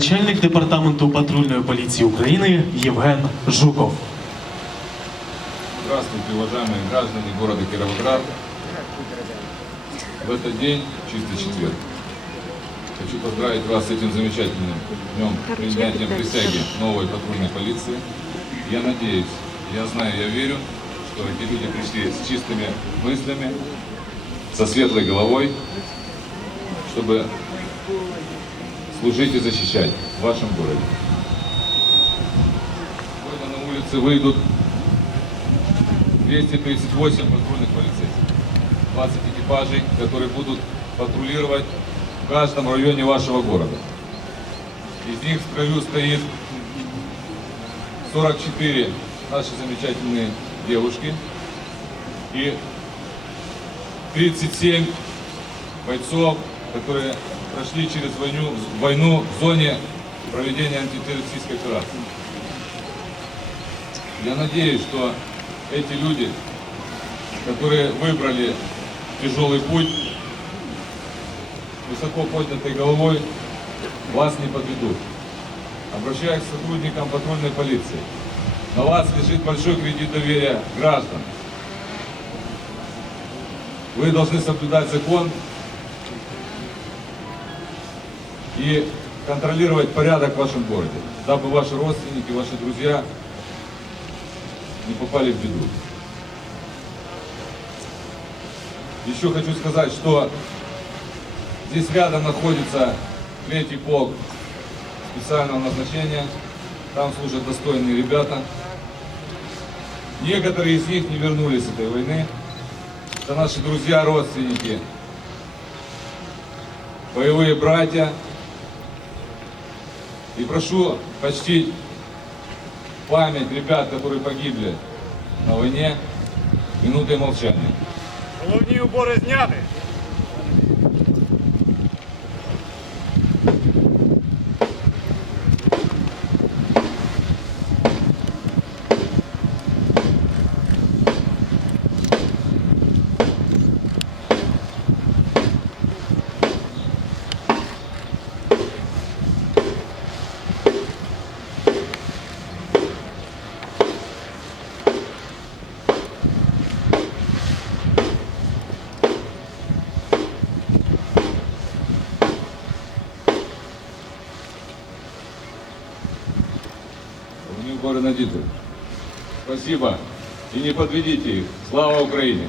Начальник департаменту патрульної поліції України Євген Жуков. Здравствуйте, уважаемые граждане города Кировоград. В этот день, чистый четверг, хочу поздравить вас с этим замечательным днем принятия присяги новой патрульной полиции. Я надеюсь, я знаю, я верю, что эти люди пришли с чистыми мыслями, со светлой головой, чтобы служить и защищать в вашем городе. Сегодня на улице выйдут 238 патрульных полицейских, 20 экипажей, которые будут патрулировать в каждом районе вашего города. Из них в строю стоит 44 наши замечательные девушки и 37 бойцов, которые прошли через войну, войну в зоне проведения антитеррористической операции. Я надеюсь, что эти люди, которые выбрали тяжелый путь, высоко поднятой головой, вас не подведут. Обращаюсь к сотрудникам патрульной полиции. На вас лежит большой кредит доверия граждан. Вы должны соблюдать закон и контролировать порядок в вашем городе, дабы ваши родственники, ваши друзья не попали в беду. Еще хочу сказать, что здесь рядом находится третий полк специального назначения. Там служат достойные ребята. Некоторые из них не вернулись с этой войны. Это наши друзья, родственники, боевые братья. И прошу почтить память ребят, которые погибли на войне, минутой молчания. Головні убори зняти. Уборы надіти. Спасибо. И не подведите их. Слава Украине!